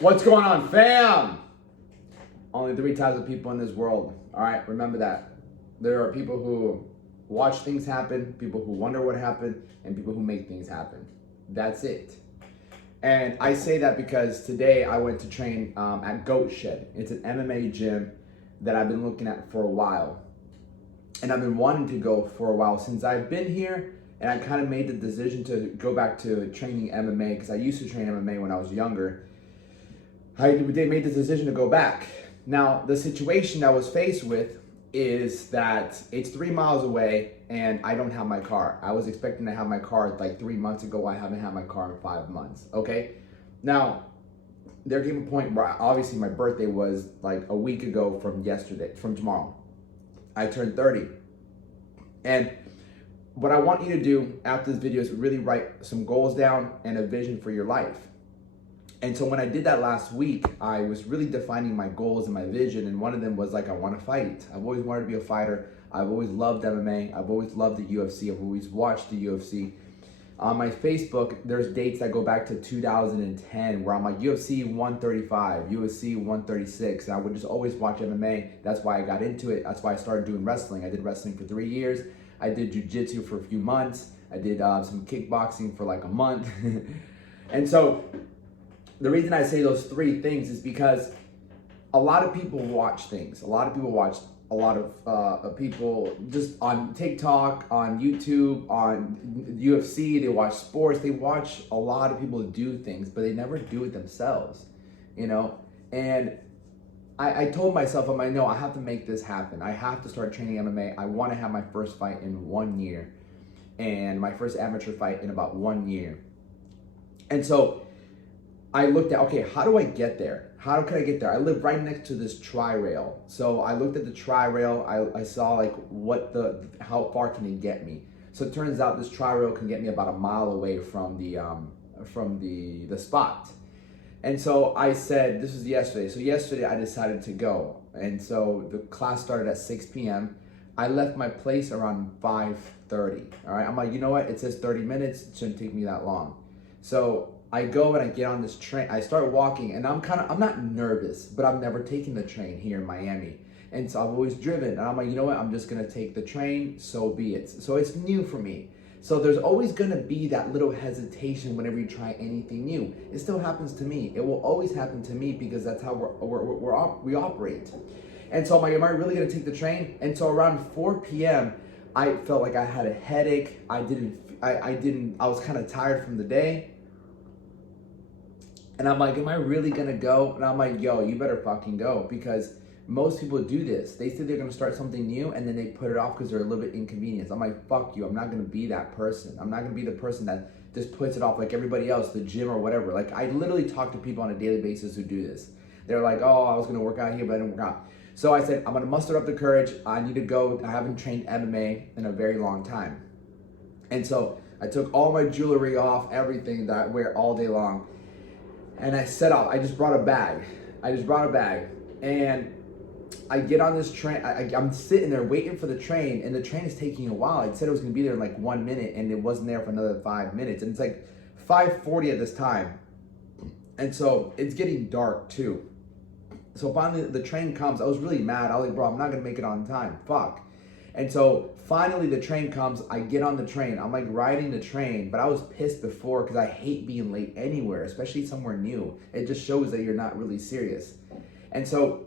What's going on, fam? Only three types of people in this world. All right, remember that. There are people who watch things happen, people who wonder what happened, and people who make things happen. That's it. And I say that because today I went to train at Goat Shed. It's an MMA gym that I've been looking at for a while. And I've been wanting to go for a while since I've been here, and I kind of made the decision to go back to training MMA because I used to train MMA when I was younger. They made the decision to go back. Now, the situation I was faced with is that it's 3 miles away and I don't have my car. I was expecting to have my car like 3 months ago. I haven't had my car in 5 months, okay? Now, there came a point where obviously my birthday was like a week ago from tomorrow. I turned 30. And what I want you to do after this video is really write some goals down and a vision for your life. And so when I did that last week, I was really defining my goals and my vision. And one of them was like, I want to fight. I've always wanted to be a fighter. I've always loved MMA. I've always loved the UFC. I've always watched the UFC. On my Facebook, there's dates that go back to 2010 where I'm like UFC 135, UFC 136. And I would just always watch MMA. That's why I got into it. That's why I started doing wrestling. I did wrestling for 3 years. I did jiu-jitsu for a few months. I did some kickboxing for like a month. And so the reason I say those three things is because a lot of people watch things. A lot of people watch a lot of people just on TikTok, on YouTube, on UFC. They watch sports. They watch a lot of people do things, but they never do it themselves, you know? And I told myself, I'm like, no, I have to make this happen. I have to start training MMA. I want to have my first fight in 1 year and my first amateur fight in about 1 year. And so I looked at, okay, how do I get there? How can I get there? I live right next to this tri-rail. So I looked at the tri-rail. I saw like how far can it get me? So it turns out this tri-rail can get me about a mile away from the spot. And so I said, this was yesterday. So yesterday I decided to go. And so the class started at 6 p.m. I left my place around 5:30. All right, I'm like, you know what? It says 30 minutes. It shouldn't take me that long. So I go and I get on this train. I start walking and I'm not nervous, but I've never taken the train here in Miami. And so I've always driven. And I'm like, you know what? I'm just going to take the train. So be it. So it's new for me. So there's always going to be that little hesitation whenever you try anything new. It still happens to me. It will always happen to me because that's how we operate. And so I'm like, am I really going to take the train? And so around 4 p.m., I felt like I had a headache. I was kind of tired from the day. And I'm like, am I really gonna go? And I'm like, yo, you better fucking go, because most people do this. They say they're gonna start something new and then they put it off because they're a little bit inconvenienced. I'm like, fuck you, I'm not gonna be that person. I'm not gonna be the person that just puts it off like everybody else, the gym or whatever. Like, I literally talk to people on a daily basis who do this. They're like, oh, I was gonna work out here, but I didn't work out. So I said, I'm gonna muster up the courage. I need to go. I haven't trained MMA in a very long time. And so I took all my jewelry off, everything that I wear all day long. And I set off. I just brought a bag. And I get on this train. I'm sitting there waiting for the train, and the train is taking a while. It said it was going to be there in like 1 minute, and it wasn't there for another 5 minutes. And it's like 5:40 at this time. And so it's getting dark too. So finally the train comes. I was really mad. I was like, bro, I'm not going to make it on time. Fuck. And so finally the train comes. I get on the train. I'm like riding the train, but I was pissed before because I hate being late anywhere, especially somewhere new. It just shows that you're not really serious. And so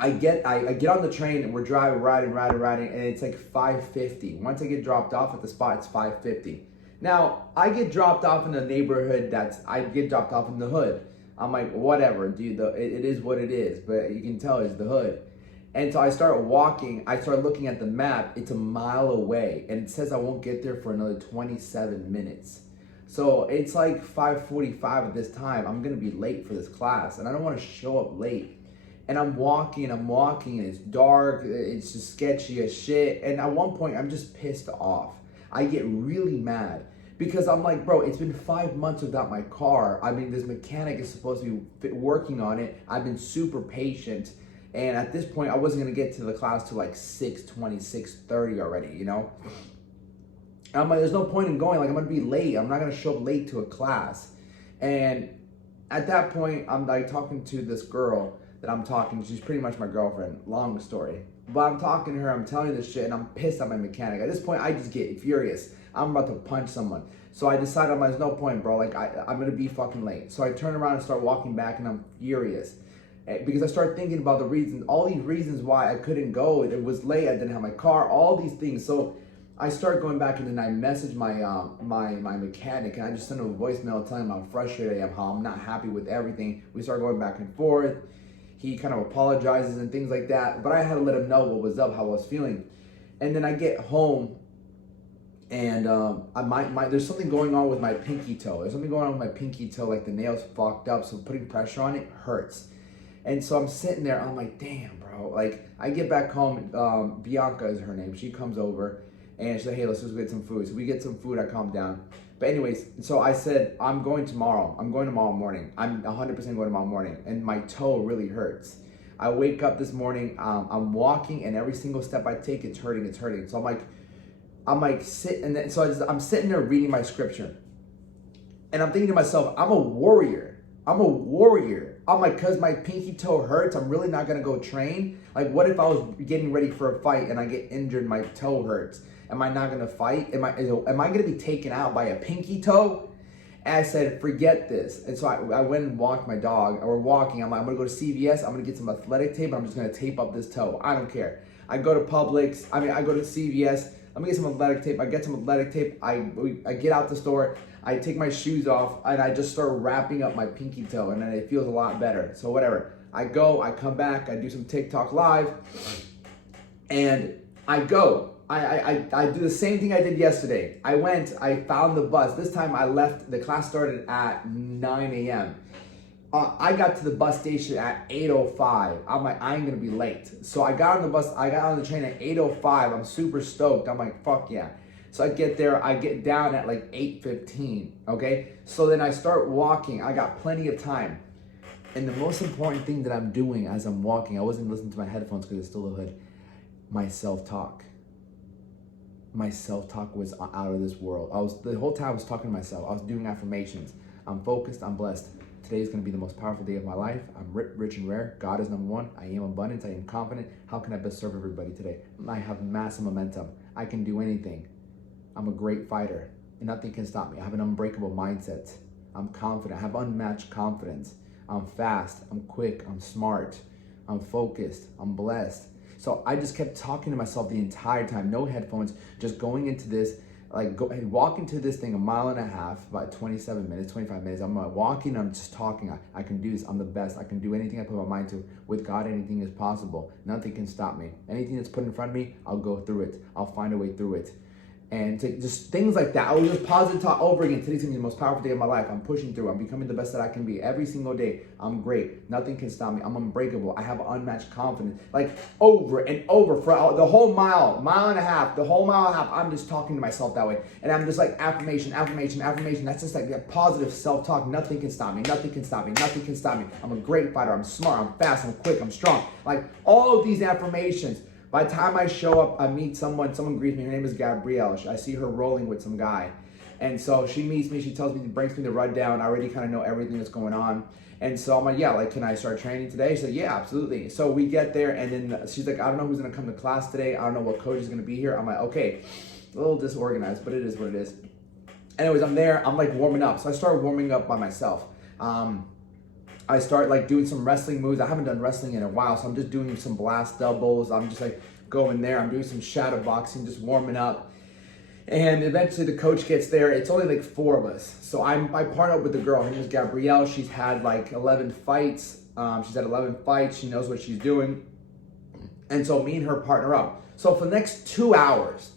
I get on the train and we're riding, and it's like 5:50. Once I get dropped off at the spot, it's 5:50. Now, I get dropped off in a neighborhood I get dropped off in the hood. I'm like, whatever, dude, it is what it is, but you can tell it's the hood. And so I start walking, I start looking at the map, it's a mile away, and it says I won't get there for another 27 minutes. So it's like 5:45 at this time. I'm gonna be late for this class, and I don't wanna show up late. And I'm walking, and it's dark, it's just sketchy as shit. And at one point, I'm just pissed off. I get really mad because I'm like, bro, it's been 5 months without my car. I mean, this mechanic is supposed to be working on it. I've been super patient. And at this point, I wasn't gonna get to the class till like 6:20, 6:30 already, you know? And I'm like, there's no point in going, like I'm gonna be late. I'm not gonna show up late to a class. And at that point, I'm like talking to this girl that I'm talking. She's pretty much my girlfriend. Long story. But I'm talking to her, I'm telling her this shit, and I'm pissed at my mechanic. At this point, I just get furious. I'm about to punch someone. So I decided, there's no point, bro. Like, I'm gonna be fucking late. So I turn around and start walking back, and I'm furious. Because I start thinking about the reasons, all these reasons why I couldn't go. It was late, I didn't have my car, all these things. So I start going back, and then I message my my mechanic, and I just send him a voicemail telling him how frustrated I am, how I'm not happy with everything. We start going back and forth. He kind of apologizes and things like that, but I had to let him know what was up, how I was feeling. And then I get home, and there's something going on with my pinky toe. There's something going on with my pinky toe, like the nail's fucked up, so putting pressure on it hurts. And so I'm sitting there, I'm like, damn, bro. Like, I get back home, Bianca is her name. She comes over, and she's like, hey, let's just get some food. So we get some food, I calm down. But anyways, so I said, I'm going tomorrow. I'm going tomorrow morning. I'm 100% going tomorrow morning. And my toe really hurts. I wake up this morning, I'm walking, and every single step I take, it's hurting. So I'm like I'm sitting there reading my scripture. And I'm thinking to myself, I'm a warrior. I'm like, cause my pinky toe hurts, I'm really not gonna go train. Like, what if I was getting ready for a fight and I get injured, my toe hurts? Am I not gonna fight? Am I gonna be taken out by a pinky toe? And I said, forget this. And so I went and walked my dog. We're walking. I'm like, I'm gonna go to CVS. I'm gonna get some athletic tape. I'm just gonna tape up this toe. I don't care. I go to Publix. I go to CVS. Let me get some athletic tape. I get some athletic tape. I get out the store. I take my shoes off, and I just start wrapping up my pinky toe, and then it feels a lot better. So whatever. I go. I come back. I do some TikTok live, and I go. I do the same thing I did yesterday. I went, I found the bus. This time I left, the class started at 9 a.m. I got to the bus station at 8:05. I'm like, I ain't gonna be late. So I got on the bus, I got on the train at 8:05. I'm super stoked. I'm like, fuck yeah. So I get there, I get down at like 8:15, okay? So then I start walking. I got plenty of time. And the most important thing that I'm doing as I'm walking, I wasn't listening to my headphones because it's still the hood, my self-talk. My self-talk was out of this world. The whole time I was talking to myself. I was doing affirmations. I'm focused, I'm blessed. Today is gonna be the most powerful day of my life. I'm rich and rare. God is number one. I am abundant, I am confident. How can I best serve everybody today? I have massive momentum. I can do anything. I'm a great fighter, and nothing can stop me. I have an unbreakable mindset. I'm confident, I have unmatched confidence. I'm fast, I'm quick, I'm smart, I'm focused, I'm blessed. So I just kept talking to myself the entire time, no headphones, just going into this, walk into this thing 1.5 miles, about 27 minutes, 25 minutes. I'm walking, I'm just talking. I can do this, I'm the best. I can do anything I put my mind to. With God, anything is possible. Nothing can stop me. Anything that's put in front of me, I'll go through it. I'll find a way through it. And just things like that. I was just positive talk over again. Today's gonna be the most powerful day of my life. I'm pushing through. I'm becoming the best that I can be. Every single day, I'm great. Nothing can stop me. I'm unbreakable. I have unmatched confidence. Like over and over for the whole mile and a half, I'm just talking to myself that way. And I'm just like affirmation. That's just like that positive self-talk. Nothing can stop me. Nothing can stop me. I'm a great fighter. I'm smart. I'm fast. I'm quick. I'm strong. Like all of these affirmations. By the time I show up, I meet someone greets me. Her name is Gabrielle. I see her rolling with some guy. And so she meets me, she tells me, brings me the rundown. I already kind of know everything that's going on. And so I'm like, yeah, like, can I start training today? She said, yeah, absolutely. So we get there, and then she's like, I don't know who's gonna come to class today. I don't know what coach is gonna be here. I'm like, okay, a little disorganized, but it is what it is. Anyways, I'm there, I'm like warming up. So I started warming up by myself. I start like doing some wrestling moves. I haven't done wrestling in a while, so I'm just doing some blast doubles. I'm just like going there. I'm doing some shadow boxing, just warming up. And eventually the coach gets there. It's only like 4 of us. So I partner up with the girl. Her name is Gabrielle. She's had like 11 fights. She's had 11 fights. She knows what she's doing. And so me and her partner up. So for the next 2 hours,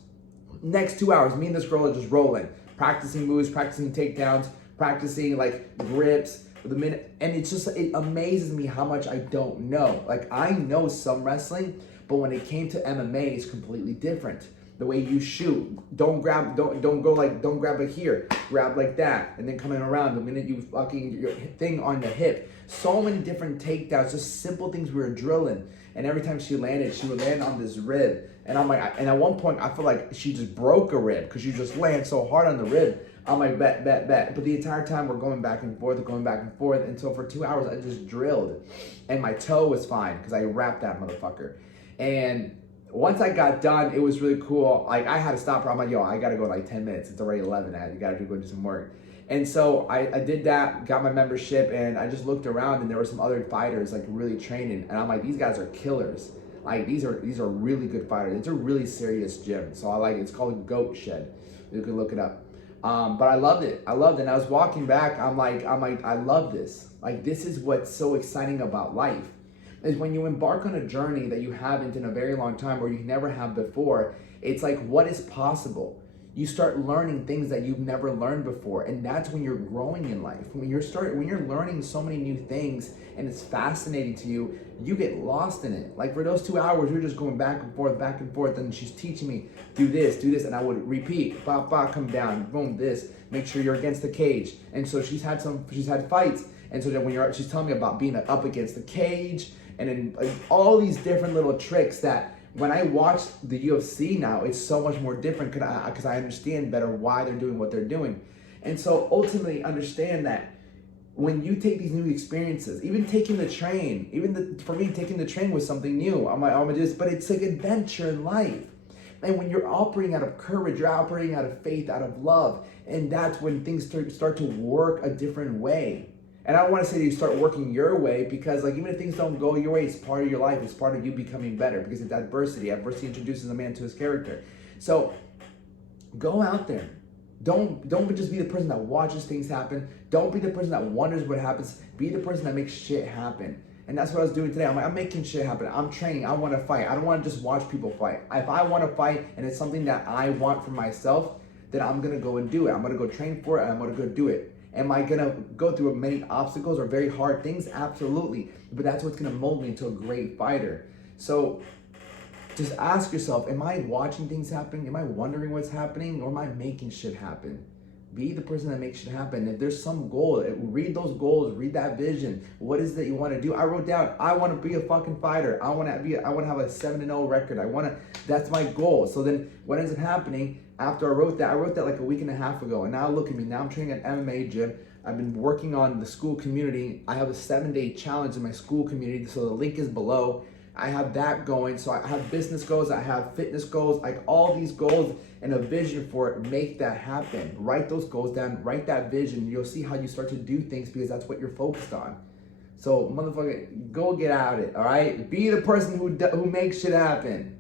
me and this girl are just rolling, practicing moves, practicing takedowns, practicing like grips. And it amazes me how much I don't know. Like I know some wrestling, but when it came to MMA, it's completely different. The way you shoot, don't grab it here, grab like that, and then coming around. The minute you fucking your thing on the hip, so many different takedowns, just simple things we were drilling. And every time she landed, she would land on this rib, and I'm like, and at one point I feel like she just broke a rib because she just landed so hard on the rib. I'm like, bet, bet, bet. But the entire time we're going back and forth, going back and forth. And so for 2 hours, I just drilled. And my toe was fine because I wrapped that motherfucker. And once I got done, it was really cool. Like, I had to stop her. I'm like, yo, I got to go in like 10 minutes. It's already 11. You got to go do some work. And so I did that, got my membership, and I just looked around, and there were some other fighters like really training. And I'm like, these guys are killers. Like, these are really good fighters. It's a really serious gym. So I like it. It's called Goat Shed. You can look it up. But I loved it. And I was walking back. I'm like, I love this. Like, this is what's so exciting about life, is when you embark on a journey that you haven't in a very long time or you never have before. It's like, what is possible? You start learning things that you've never learned before, and that's when you're growing in life. When you're learning so many new things and it's fascinating to you, you get lost in it. Like, for those 2 hours, you're just going back and forth, and she's teaching me, do this, and I would repeat, ba, ba, come down, boom, this, make sure you're against the cage. And so she's had fights, and so then she's telling me about being up against the cage, and then all these different little tricks that when I watch the UFC now, it's so much more different because I understand better why they're doing what they're doing. And so ultimately understand that when you take these new experiences, even taking the train, for me, taking the train was something new. I'm gonna do this, but it's like adventure in life. And when you're operating out of courage, you're operating out of faith, out of love, and that's when things start to work a different way. And I don't want to say that you start working your way, because like, even if things don't go your way, it's part of your life. It's part of you becoming better, because it's adversity. Adversity introduces a man to his character. So go out there. Don't just be the person that watches things happen. Don't be the person that wonders what happens. Be the person that makes shit happen. And that's what I was doing today. I'm making shit happen. I'm training. I want to fight. I don't want to just watch people fight. If I want to fight and it's something that I want for myself, then I'm going to go and do it. I'm going to go train for it, and I'm going to go do it. Am I going to go through many obstacles or very hard things? Absolutely. But that's what's going to mold me into a great fighter. So just ask yourself, am I watching things happen? Am I wondering what's happening? Or am I making shit happen? Be the person that makes shit happen. If there's some goal, read those goals, read that vision. What is it that you want to do? I wrote down, I want to be a fucking fighter. I want to have a 7-0 record. That's my goal. So then what ends up happening after I wrote that like a week and a half ago. And now look at me. Now I'm training at MMA gym. I've been working on the school community. I have a 7-day challenge in my school community. So the link is below. I have that going. So I have business goals. I have fitness goals, like all these goals and a vision for it. Make that happen. Write those goals down. Write that vision. You'll see how you start to do things, because that's what you're focused on. So motherfucker, go get at it. All right. Be the person who makes shit happen.